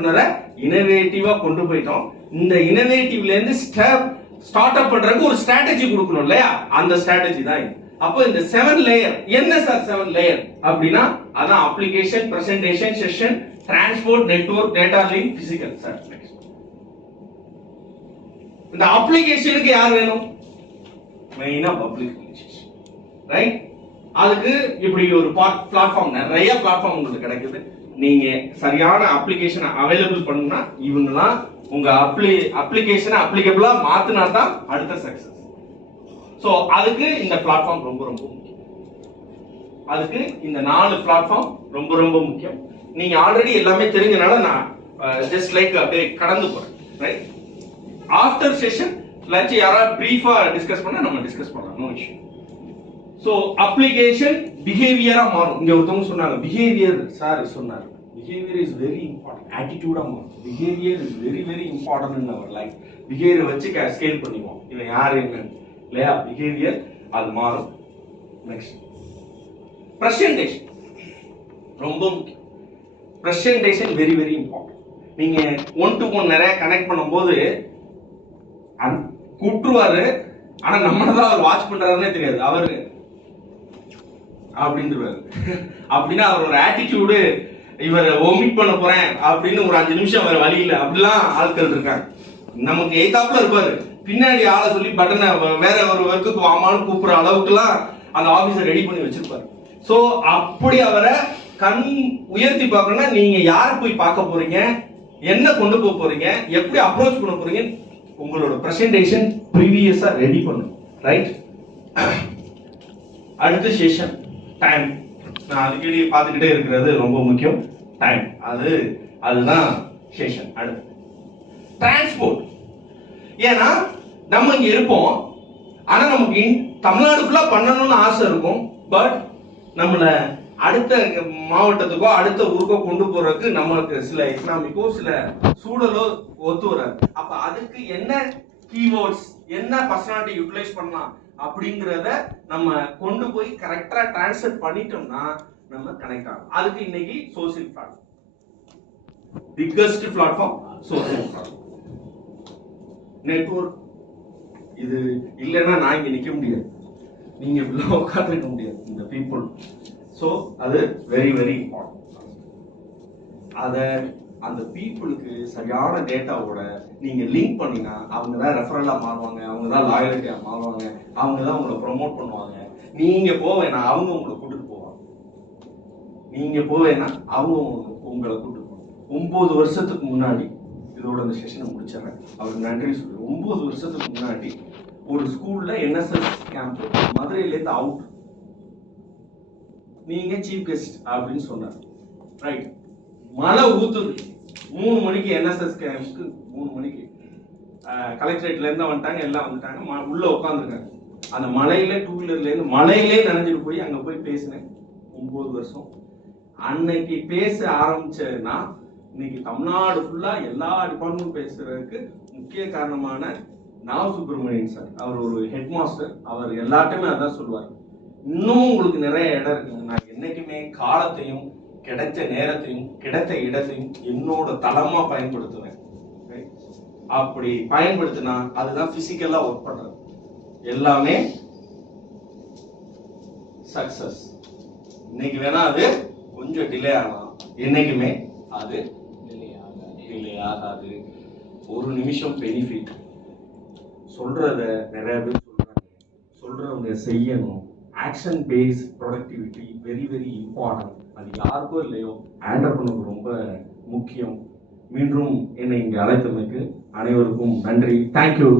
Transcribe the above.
ஆண்டர்பிரினரை இனோவேட்டிவா கொண்டு போயிட்டோம். இந்த இனோவேட்டிவ்ல இருந்து ஸ்டார்ட் அப் பண்றதுக்கு ஒரு ஸ்ட்ராட்டஜி கொடுக்கணும் இல்லையா, அந்த ஸ்ட்ராட்டஜி தான் இது. அப்போ இந்த 7 லேயர் என்ன சார்? 7 லேயர் அப்படின்னா அதான் application, presentation, session, transport, network, data link, physical. Sir இந்த அப்ளிகேஷனுக்கு யார் வேணும்? மெயினா பப்ளிக் ரிலேஷன்ஸ், ரைட்? அதுக்கு இப்படி ஒரு பிளாட்ஃபார்ம், நிறைய பிளாட்ஃபார்ம் உங்களுக்கு கிடைக்குது. நீங்க சரியான அப்ளிகேஷன் அவைலபிள் பண்ணா இவங்கலாம் உங்க அப்ளிகேஷனை அப்ளிகபிளா மாத்தினா தான் அடுத்த சக்சஸ். சோ அதுக்கு இந்த பிளாட்ஃபார்ம் ரொம்ப ரொம்ப முக்கியம். அதுக்கு இந்த 4 பிளாட்ஃபார்ம் ரொம்ப ரொம்ப முக்கியம். நீங்க ஆல்ரெடி எல்லாமே தெரிஞ்சனால நான் ஜஸ்ட் லைக் அப்படியே கடந்து போறேன், ரைட்? ஆஃப்டர் செஷன் லட்சி யாராவது பிரீஃபா டிஸ்கஸ் பண்ணா நம்ம டிஸ்கஸ் பண்ணலாம், நோ இஷ்யூ. சோ அப்ளிகேஷன் பிஹேவியரா மாறும். இங்க ஒருத்தவங்க சொன்னாங்க பிஹேவியர், சார் சொன்னாரு பிஹேவியர் இஸ் வெரி இம்பார்ட்டன்ட். ஆட்டிடியூடா மாறும். Behaviour is very very important in our life. Behaviour வச்சு ஸ்கேல் பண்ணிடுவோம் இவன் யாரு என்ன இல்லையா. பிஹேவியர் அது மாறும். நெக்ஸ்ட் பிரசன்டேஷன் ரொம்ப முக்கியம். Presentation very very important. நீங்க 1 to 1 நிறைய கனெக்ட் பண்ணும்போது கூட்டுருவாரு, ஆனா நம்மளதான் அவர் வாட்ச் பண்றாருன்னே தெரியாது. அவரு அப்படின்றாரு. அப்படின்னா அவர் ஒரு ஆட்டிடியூடு, இவர் ஒமிட் பண்ண போறேன் அப்படின்னு ஒரு 5 நிமிஷம் வேற வழி இல்லை. அப்படிலாம் ஆட்கள் இருக்காங்க. நமக்கு எய்தாப்புல இருப்பாரு, பின்னாடி ஆளை சொல்லி பட்டனை வேற ஒரு ஒர்க்குக்கு வாமான்னு கூப்பிடுற அளவுக்குலாம் அந்த ஆபீஸை ரெடி பண்ணி வச்சிருப்பாரு. சோ அப்படி அவரை கண் உயர்த்தி பார்க்கணும்னா நீங்க யாரை போய் பார்க்க போறீங்க, என்ன கொண்டு போக போறீங்க, எப்படி அப்ரோச் பண்ண போறீங்க, உங்களோட பிரசன்டேஷன் ப்ரீவியஸா ரெடி பண்ணும், ரைட்? அடுத்த செஷன் டைம். நான் அடிக்கடி பார்த்துக்கிட்டே இருக்கிறது ரொம்ப முக்கியம், டைம். அதுதான் செஷன். அடுத்து டிரான்ஸ்போர்ட். ஏன்னா நம்ம இங்க இருப்போம், ஆனா நமக்கு தமிழ்நாடு ஃபுல்லா பண்ணணும்னு ஆசை இருக்கும். பட் நம்மள அடுத்த மாவட்டத்துக்கோ அடுத்த ஊருக்கோ கொண்டு போறதுக்கு நமக்கு சில எக்கனாமிக்கோ சில சூழலோ ஒத்து வராது. அப்ப அதுக்கு என்ன கீவேர்ட்ஸ், என்ன பர்சனாலிட்டி யூட்டிலைஸ் பண்ணலாம் அப்படிங்கறத நம்ம கொண்டு போய் கரெக்டா டிரான்ஸ்லேட் பண்ணிட்டோம்னா நம்ம கனெக்ட் ஆகும். அதுக்கு இன்னைக்கு social platform, biggest platform social platform. Network இது இல்லைன்னா நான் இங்க நிக்க முடியாது, நீங்க இப்படிலாம் உட்காந்துருக்க முடியாது, இந்த பீப்புள். ஸோ அது வெரி வெரி இம்பார்ட்டன்ட். அந்த பீப்புளுக்கு சரியான டேட்டாவோட நீங்க லிங்க் பண்ணீங்கன்னா அவங்க தான் ரெஃபரலா மாறுவாங்க, அவங்க தான் லாயலிட்டியா மாறுவாங்க, அவங்க தான் உங்களை ப்ரொமோட் பண்ணுவாங்க. நீங்க போவேன்னா அவங்க உங்களை கூட்டிட்டு போவாங்க, நீங்க போவேன்னா அவங்க உங்களை கூட்டிட்டு போவாங்க. 9 வருஷத்துக்கு முன்னாடி, இதோட இந்த செஷனை முடிச்சிடறேன், அவருக்கு நன்றி சொல்லு. 9 வருஷத்துக்கு முன்னாடி ஒரு ஸ்கூல்ல என்எஸ்எஸ் கேம்ப் மதுரையில இருந்து அவுட், நீங்க சீஃப் கெஸ்ட் அப்படின்னு சொன்னார், ரைட்? மழை ஊத்துது, 3 மணிக்கு என்எஸ்எஸ் கேம்ப்க்கு 3 மணிக்கு கலெக்டரேட்ல இருந்து வந்துட்டாங்க, எல்லாம் வந்துட்டாங்க, உள்ள உட்காந்துருக்காங்க. அந்த மலையில 2 வீலர்ல இருந்து மலையிலே நனைஞ்சிட்டு போய் அங்க போய் பேசினேன். 9 வருஷம். அன்னைக்கு பேச ஆரம்பிச்சேன்னா இன்னைக்கு தமிழ்நாடு ஃபுல்லா எல்லா டிபார்ட்மெண்ட் பேசுறதுக்கு முக்கிய காரணமான நாவ் சுப்பிரமணியன் சார். அவர் ஒரு ஹெட் மாஸ்டர், அவர் எல்லாத்தையுமே அதான் சொல்லுவார். இன்னும் உங்களுக்கு நிறைய இடம் இருக்குங்க. நான் என்னைக்குமே காலத்தையும் கிடைச்ச நேரத்தையும் கிடைத்த இடத்தையும் என்னோட தளமா பயன்படுத்துவேன். அப்படி பயன்படுத்தினா அதுதான் பிசிக்கலா ஒர்க் பண்றது, எல்லாமே சக்சஸ். இன்னைக்கு வேணா அது கொஞ்சம் டிலே ஆகலாம், என்னைக்குமே அது டிலே ஆகாது. ஒரு நிமிஷம் பெனிஃபிட். சொல்றத நிறைய பேர் சொல்றாங்க, சொல்றவங்க செய்யணும். Action base productivity very very important. அது யாருக்கோ இல்லையோ ஆண்டர்பிரினர் ரொம்ப முக்கியம். மீண்டும் என்னை இங்கே அழைத்தமைக்கு அனைவருக்கும் நன்றி. தேங்க்யூ.